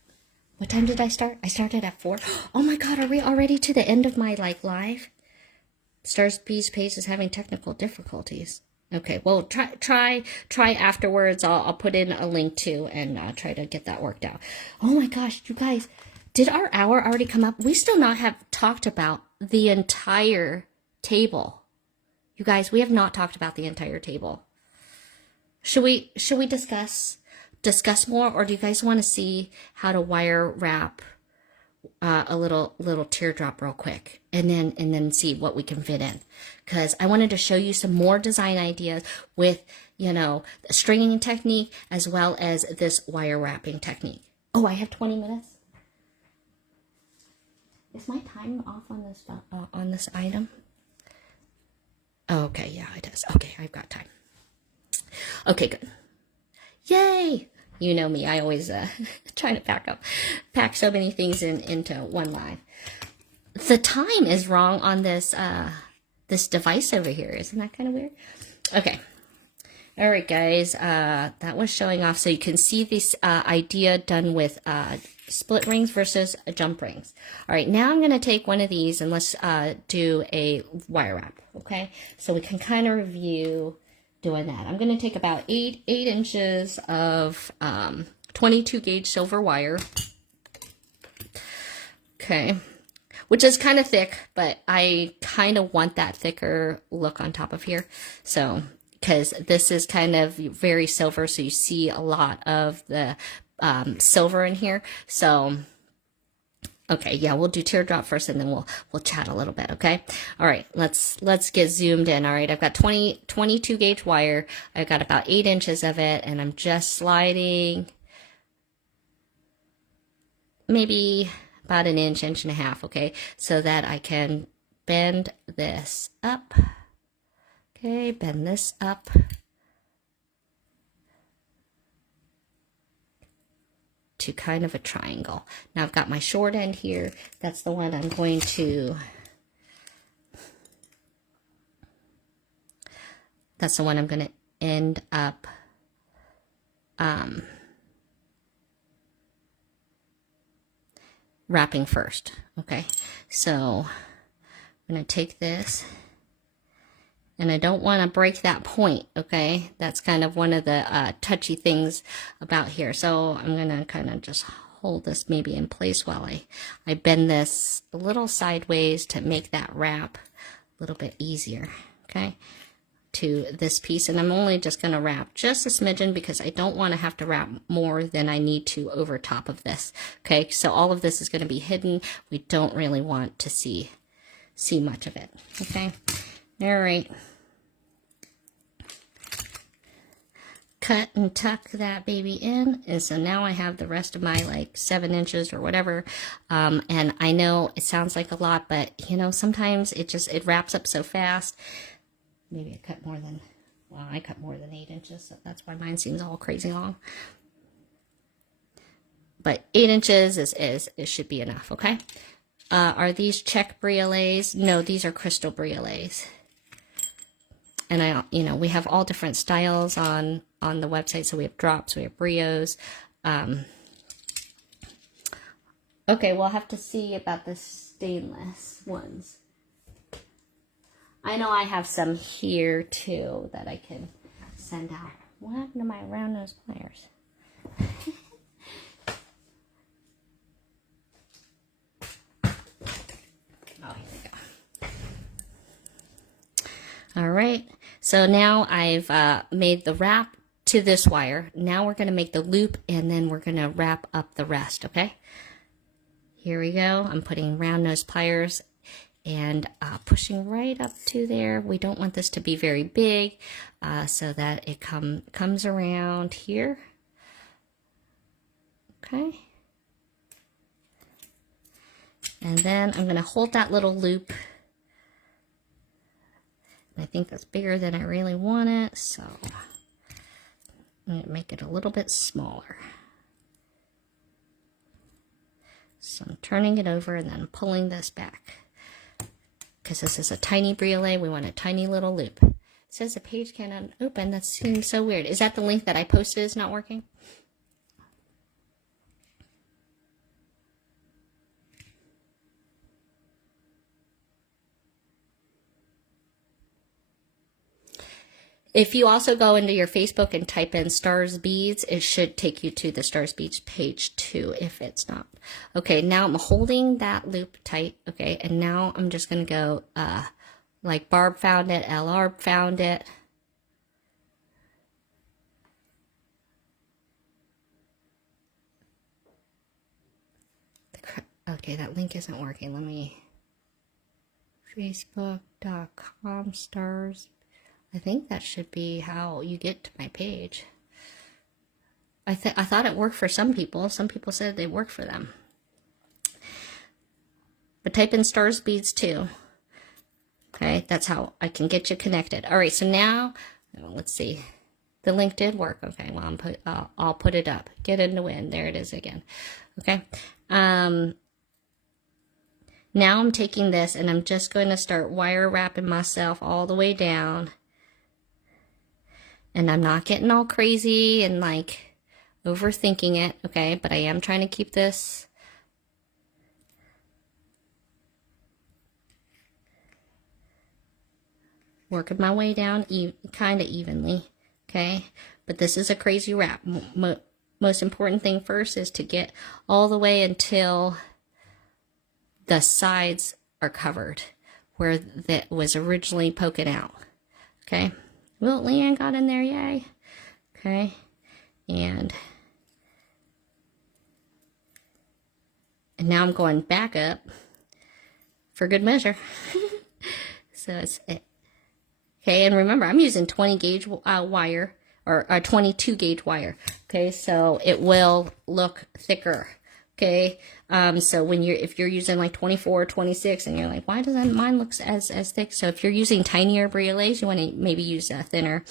what time did I start? I started at 4. Oh my God, are we already to the end of my live? Stars Beads page is having technical difficulties. Okay, well, try afterwards. I'll put in a link too and try to get that worked out. Oh my gosh, you guys, did our hour already come up? We still not have talked about the entire table. You guys, we have not talked about the entire table. Should we discuss more, or do you guys want to see how to wire wrap a little teardrop real quick, and then see what we can fit in? Because I wanted to show you some more design ideas with, the stringing technique as well as this wire wrapping technique. Oh, I have 20 minutes. Is my time off on this item? Oh, okay, yeah, it is. Okay, I've got time. Okay, good. Yay! You know me, I always trying to pack so many things into one live. The time is wrong on this this device over here. Isn't that kind of weird? Okay. All right, guys. That was showing off, so you can see this idea done with split rings versus jump rings. All right, now I'm going to take one of these and let's do a wire wrap. Okay, so we can kind of review doing that. I'm going to take about 8 inches of 22 gauge silver wire. Okay, which is kind of thick, but I kind of want that thicker look on top of here. So, because this is kind of very silver, so you see a lot of the silver in here. So, okay, yeah, we'll do teardrop first, and then we'll chat a little bit, okay? All right, let's get zoomed in. All right, I've got 22 gauge wire. I've got about 8 inches of it, and I'm just sliding maybe about an inch and a half, okay? So that I can bend this up. Okay, bend this up. To kind of a triangle. Now I've got my short end here. That's the one I'm going to, end up wrapping first. Okay, so I'm going to take this, and I don't want to break that point, okay? That's kind of one of the touchy things about here. So I'm going to kind of just hold this maybe in place while I bend this a little sideways to make that wrap a little bit easier, okay, to this piece. And I'm only just going to wrap just a smidgen because I don't want to have to wrap more than I need to over top of this, okay? So all of this is going to be hidden. We don't really want to see much of it, okay? All right. Cut and tuck that baby in, and so now I have the rest of my like 7 inches or whatever. And I know it sounds like a lot, but you know, sometimes it wraps up so fast. Maybe I cut more than, well, I cut more than 8 inches, so that's why mine seems all crazy long. But 8 inches it should be enough, okay? Are these check briolets? No, these are crystal briolets. And you know, we have all different styles on the website. So we have drops, we have brios. Okay, we'll have to see about the stainless ones. I know I have some here too that I can send out. What happened to my round nose pliers? Oh, here we go. All right, so now I've made the wrap to this wire. Now we're going to make the loop, and then we're going to wrap up the rest, okay? Here we go. I'm putting round nose pliers and pushing right up to there. We don't want this to be very big, so that it comes around here, okay? And then I'm going to hold that little loop. I think that's bigger than I really want it, so I'm going to make it a little bit smaller. So I'm turning it over and then pulling this back. Because this is a tiny briolet, we want a tiny little loop. It says the page cannot open. That seems so weird. Is that the link that I posted is not working? If you also go into your Facebook and type in Stars Beads, it should take you to the Stars Beads page too, if it's not. Okay, now I'm holding that loop tight, okay, and now I'm just going to go like Barb found it, LR found it. Okay, that link isn't working. Let me... Facebook.com stars. I think that should be how you get to my page. I thought it worked for some people. Some people said they worked for them. But type in Stars Beads too. Okay, that's how I can get you connected. All right, so now, let's see. The link did work. Okay, well, I'll put it up. Get in the wind. There it is again. Okay. Now I'm taking this and I'm just going to start wire wrapping myself all the way down. And I'm not getting all crazy and like overthinking it, okay? But I am trying to keep this working my way down kind of evenly, okay? But this is a crazy wrap. Most important thing first is to get all the way until the sides are covered where that was originally poking out, okay? Well, Leanne got in there, yay. Okay, and now I'm going back up for good measure. So it's it. Okay, and remember, I'm using 20 gauge wire, or 22 gauge wire. Okay, so it will look thicker. Okay, so when if you're using like 24 or 26 and you're like, why doesn't mine look as thick? So if you're using tinier briolets, you want to maybe use a thinner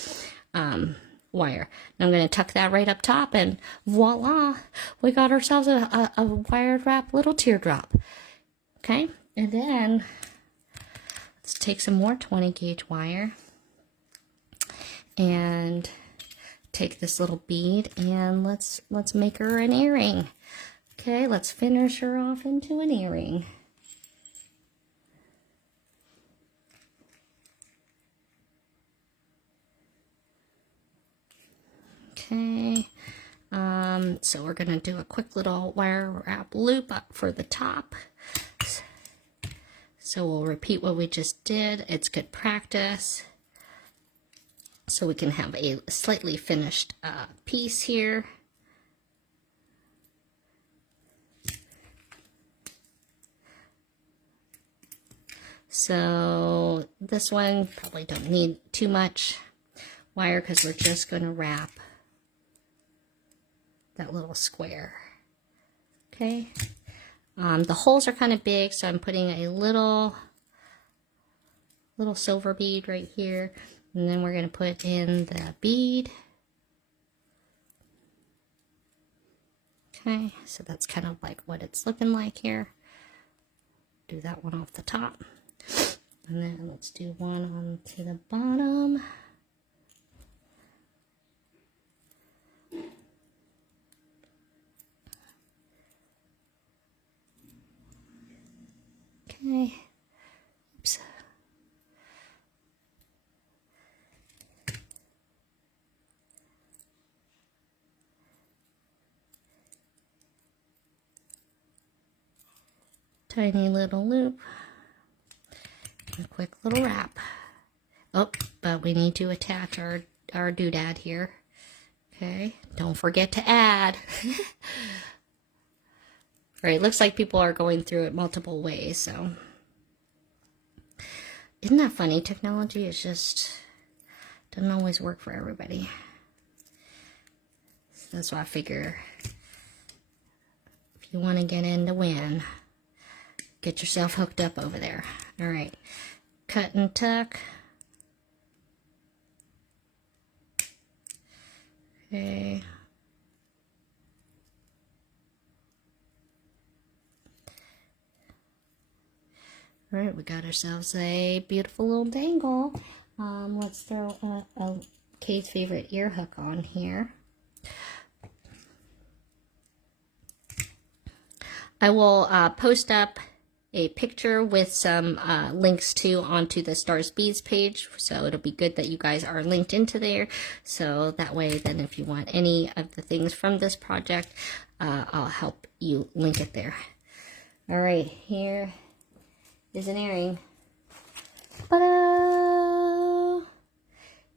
wire. And I'm going to tuck that right up top, and voila, we got ourselves a wired wrap little teardrop. Okay, and then let's take some more 20 gauge wire and take this little bead and let's make her an earring. Okay, let's finish her off into an earring. Okay, So we're going to do a quick little wire wrap loop up for the top. So we'll repeat what we just did. It's good practice. So we can have a slightly finished piece here. So this one probably don't need too much wire because we're just going to wrap that little square. Okay. The holes are kind of big, so I'm putting a little silver bead right here, and then we're going to put in the bead. Okay, so that's kind of like what it's looking like here. Do that one off the top. And then let's do one on to the bottom. Okay. Oops. Tiny little loop. A quick little wrap. Oh, but we need to attach our doodad here. Okay, don't forget to add. Right, looks like people are going through it multiple ways, so. Isn't that funny? Technology is just, doesn't always work for everybody. So that's why I figure if you want to get in to win, get yourself hooked up over there. All right, cut and tuck. Okay. All right, we got ourselves a beautiful little dangle. Let's throw Kate's favorite ear hook on here. I will post up a picture with some links onto the Stars Beads page, so it'll be good that you guys are linked into there, so that way then if you want any of the things from this project, I'll help you link it there. All right, here is an earring. Ta-da!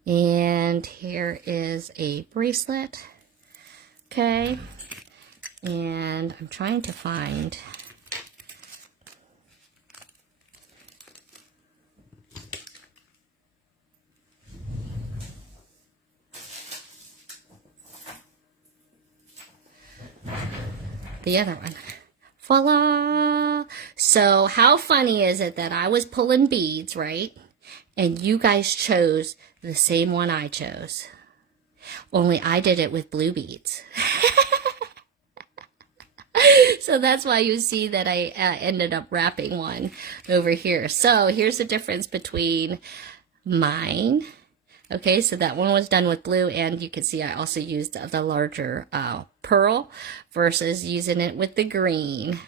And here is a bracelet. Okay, and I'm trying to find the other one. Voila! So how funny is it that I was pulling beads, right? And you guys chose the same one I chose. Only I did it with blue beads. So that's why you see that I ended up wrapping one over here. So here's the difference between mine. Okay, so that one was done with blue, and you can see I also used the larger pearl versus using it with the green.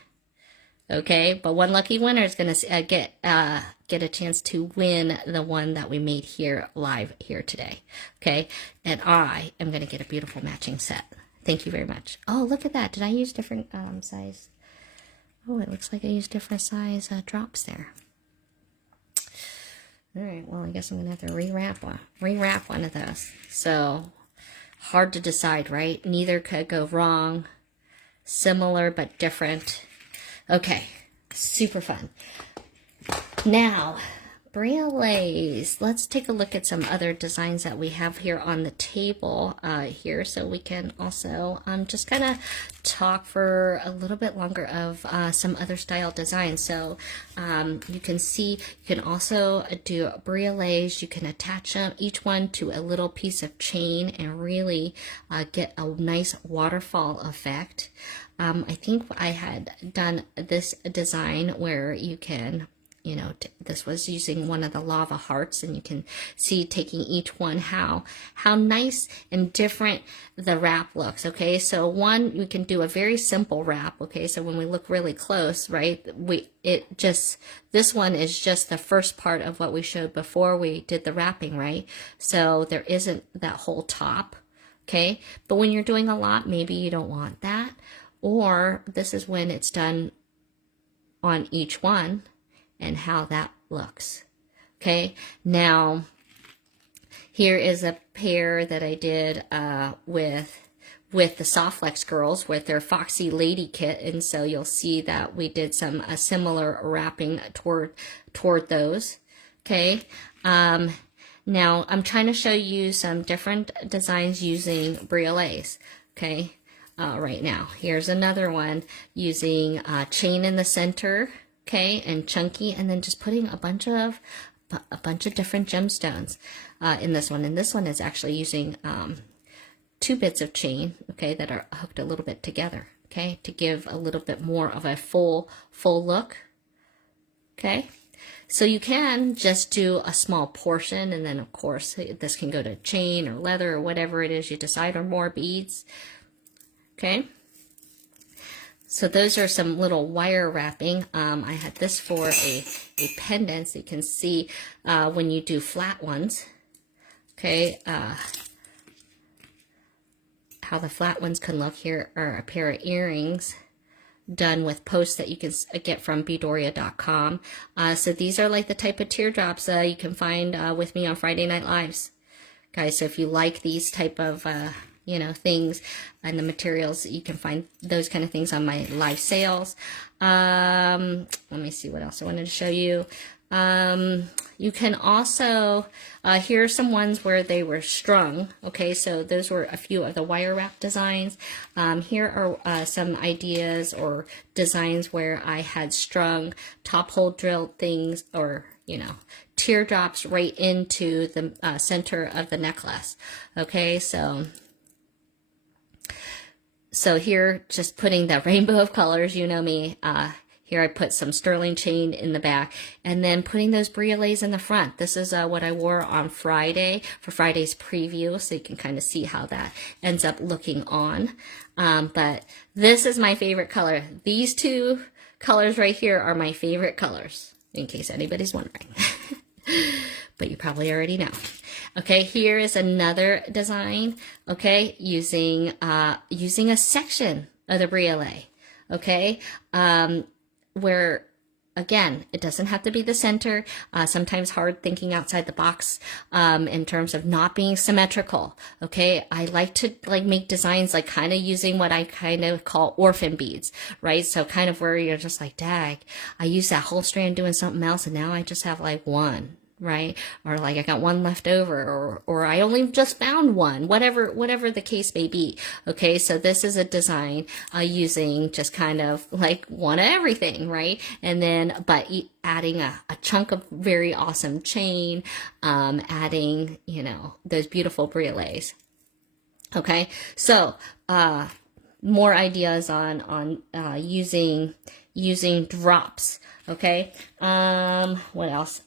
Okay, but one lucky winner is going to get a chance to win the one that we made here live here today. Okay, and I am going to get a beautiful matching set. Thank you very much. Oh, look at that. Did I use different size? Oh, it looks like I used different size drops there. All right, well, I guess I'm going to have to rewrap one of those. So, hard to decide, right? Neither could go wrong. Similar but different. Okay, super fun. Now, Briolettes. Let's take a look at some other designs that we have here on the table here, so we can also just kind of talk for a little bit longer of some other style designs. So you can see, you can also do briolettes. You can attach them, each one to a little piece of chain, and really get a nice waterfall effect. I think I had done this design where you can, you know, this was using one of the lava hearts, and you can see taking each one how nice and different the wrap looks. Okay, so one, we can do a very simple wrap. Okay, so when we look really close, right, this one is just the first part of what we showed before we did the wrapping, right? So there isn't that whole top. Okay, but when you're doing a lot, maybe you don't want that. Or this is when it's done on each one and how that looks. Okay, now here is a pair that I did with the Softflex girls with their Foxy Lady kit, and so you'll see that we did some similar wrapping toward those. Okay, now I'm trying to show you some different designs using Briolettes. Okay, right now here's another one using chain in the center. Okay, and chunky, and then just putting a bunch of different gemstones in this one. And this one is actually using 2 bits of chain, okay, that are hooked a little bit together, okay, to give a little bit more of a full look. Okay, so you can just do a small portion, and then of course this can go to chain or leather or whatever it is you decide, or more beads. Okay, so those are some little wire wrapping. I had this for a pendant, so you can see when you do flat ones, okay, how the flat ones can look. Here are a pair of earrings done with posts that you can get from beadoria.com. So these are like the type of teardrops you can find with me on Friday Night Lives. Guys, so if you like these type of, you know, things and the materials, you can find those kind of things on my live sales. Let me see what else I wanted to show you. You can also, here are some ones where they were strung. Okay, so those were a few of the wire wrap designs. Here are some ideas or designs where I had strung top hole drilled things, or, you know, teardrops right into the center of the necklace. Okay, so here, just putting the rainbow of colors, you know me. Here I put some sterling chain in the back, and then putting those briolettes in the front. This is what I wore on Friday for Friday's preview, so you can kind of see how that ends up looking on. But this is my favorite color. These 2 colors right here are my favorite colors, in case anybody's wondering. But you probably already know. Okay, here is another design, okay, using a section of the briolet, okay, where, again, it doesn't have to be the center. Sometimes hard thinking outside the box in terms of not being symmetrical. Okay, I like to make designs like kind of using what I kind of call orphan beads, right? So kind of where you're just like, dag, I used that whole strand doing something else, and now I just have like one. Right? Or like I got one left over, or I only just found one, whatever the case may be. Okay, so this is a design using just kind of like one of everything, right? And then, but adding a chunk of very awesome chain, adding, you know, those beautiful briolettes. Okay, so more ideas on using drops. Okay, what else?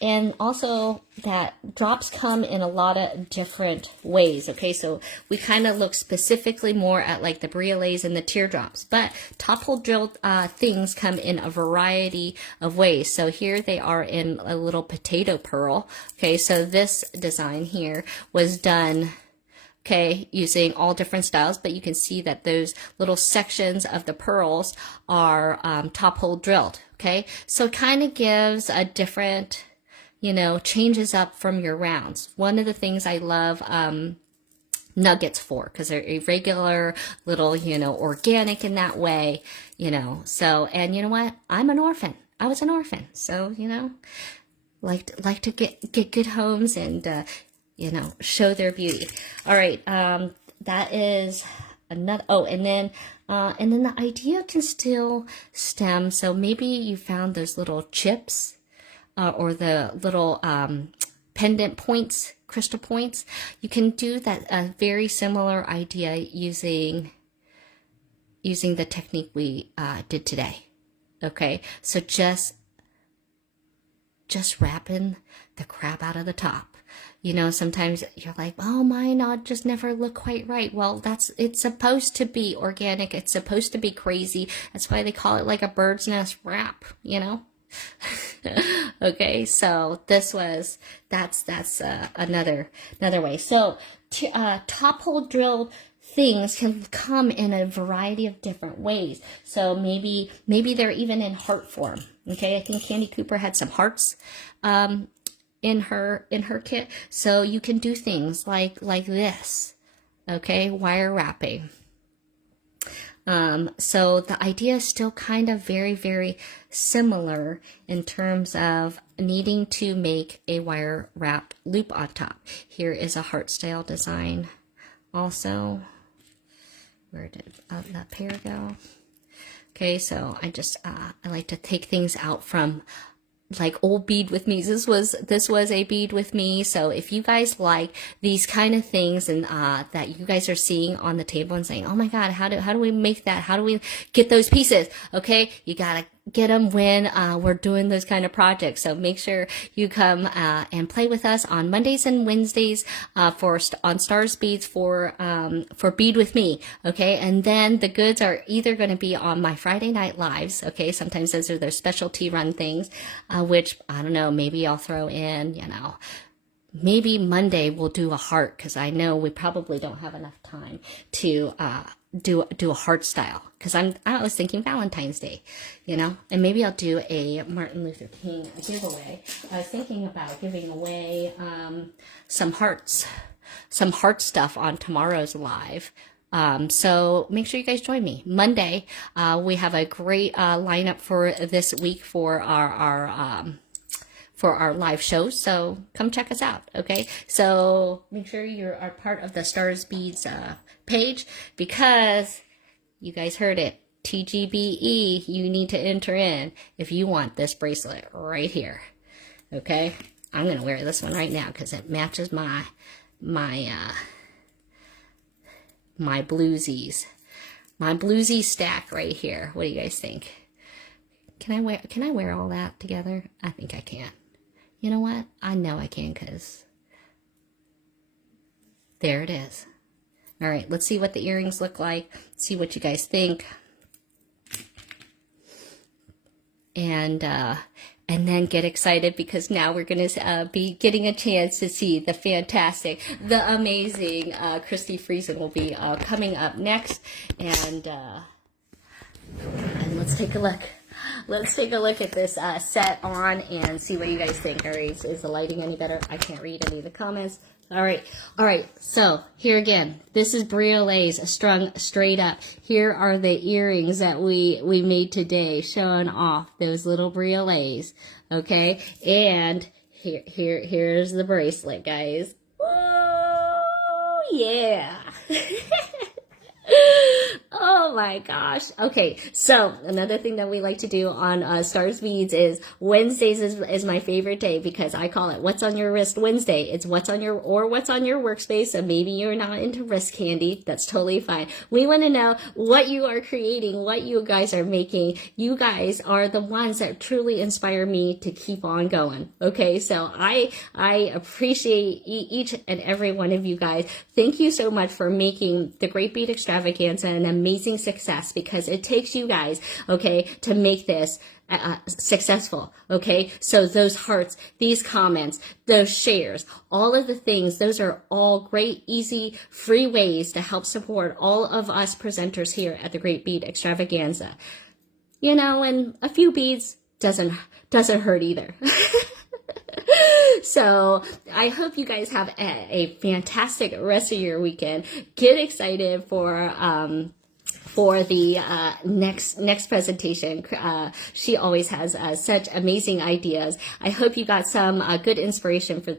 And also that drops come in a lot of different ways. Okay, so we kind of look specifically more at like the briolettes and the teardrops, but top hole drilled things come in a variety of ways. So here they are in a little potato pearl. Okay, so this design here was done, okay, using all different styles, but you can see that those little sections of the pearls are top hole drilled. Okay, so it kind of gives a different, you know, changes up from your rounds. One of the things I love nuggets for, because they're irregular, little, you know, organic in that way, you know. So, and you know what? I'm an orphan. I was an orphan, so, you know, like to get good homes and you know, show their beauty. All right, that is another. Oh, and then the idea can still stem. So maybe you found those little chips or the little pendant points, crystal points. You can do that, a very similar idea using the technique we did today. Okay, so just wrapping the crap out of the top. You know, sometimes you're like, oh, mine just never look quite right. Well, it's supposed to be organic. It's supposed to be crazy. That's why they call it like a bird's nest wrap, you know? Okay, so that's another way. So top hole drilled things can come in a variety of different ways. So maybe they're even in heart form. Okay, I think Candy Cooper had some hearts in her kit. So you can do things like this. Okay, wire wrapping. So the idea is still kind of very, very similar in terms of needing to make a wire wrapped loop on top. Here is a heart style design also. Where did that pair go? Okay, so I like to take things out from like old Bead with Me. This was a Bead with Me. So if you guys like these kind of things and that you guys are seeing on the table and saying, oh my God, how do we make that? How do we get those pieces? Okay, you gotta get them when we're doing those kind of projects. So make sure you come and play with us on Mondays and Wednesdays on Stars Beads for Bead with Me. Okay, and then the goods are either going to be on my Friday night lives. Okay, sometimes those are their specialty run things, which I don't know. Maybe I'll throw in, maybe Monday we'll do a heart, because I know we probably don't have enough time to do a heart style, because I was thinking Valentine's Day, and maybe I'll do a Martin Luther King giveaway. I was thinking about giving away some heart stuff on tomorrow's live. So make sure you guys join me Monday. We have a great lineup for this week for our live shows, so come check us out. Okay, so make sure you are part of the Stars Beads page, because you guys heard it, TGBE, you need to enter in if you want this bracelet right here. Okay, I'm gonna wear this one right now because it matches my bluesies, my bluesy stack right here. What do you guys think? Can I wear all that together? I think I can. You know what? I know I can, because there it is. All right, let's see what the earrings look like. See what you guys think. And then get excited, because now we're going to be getting a chance to see the fantastic, the amazing Christy Friesen will be coming up next. And let's take a look. Let's take a look at this set on and see what you guys think. All right, is the lighting any better? I can't read any of the comments. All right, so here again, this is Briolettes strung straight up. Here are the earrings that we made today, showing off those little Briolettes, okay? And here's the bracelet, guys. Oh, yeah. Oh my gosh. Okay, so another thing that we like to do on Stars Beads is Wednesdays is my favorite day, because I call it What's on Your Wrist Wednesday. It's what's on your workspace. So maybe you're not into wrist candy. That's totally fine. We want to know what you are creating, what you guys are making. You guys are the ones that truly inspire me to keep on going. Okay, so I appreciate each and every one of you guys. Thank you so much for making the Great Bead Extravaganza an amazing success, because it takes you guys, okay, to make this successful. Okay, so those hearts, these comments, those shares, all of the things, those are all great, easy, free ways to help support all of us presenters here at the Great Bead Extravaganza. And a few beads doesn't hurt either. So I hope you guys have a fantastic rest of your weekend. Get excited for the next presentation. She always has such amazing ideas. I hope you got some good inspiration for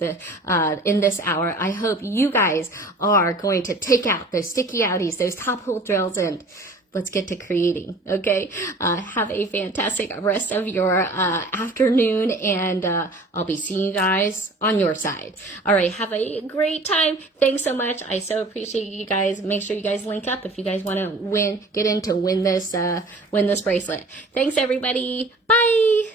in this hour. I hope you guys are going to take out those sticky outies, those top hole drills, and let's get to creating. Okay, have a fantastic rest of your afternoon, and I'll be seeing you guys on your side. All right, have a great time. Thanks so much. I so appreciate you guys. Make sure you guys link up if you guys want to win this bracelet. Thanks, everybody. Bye.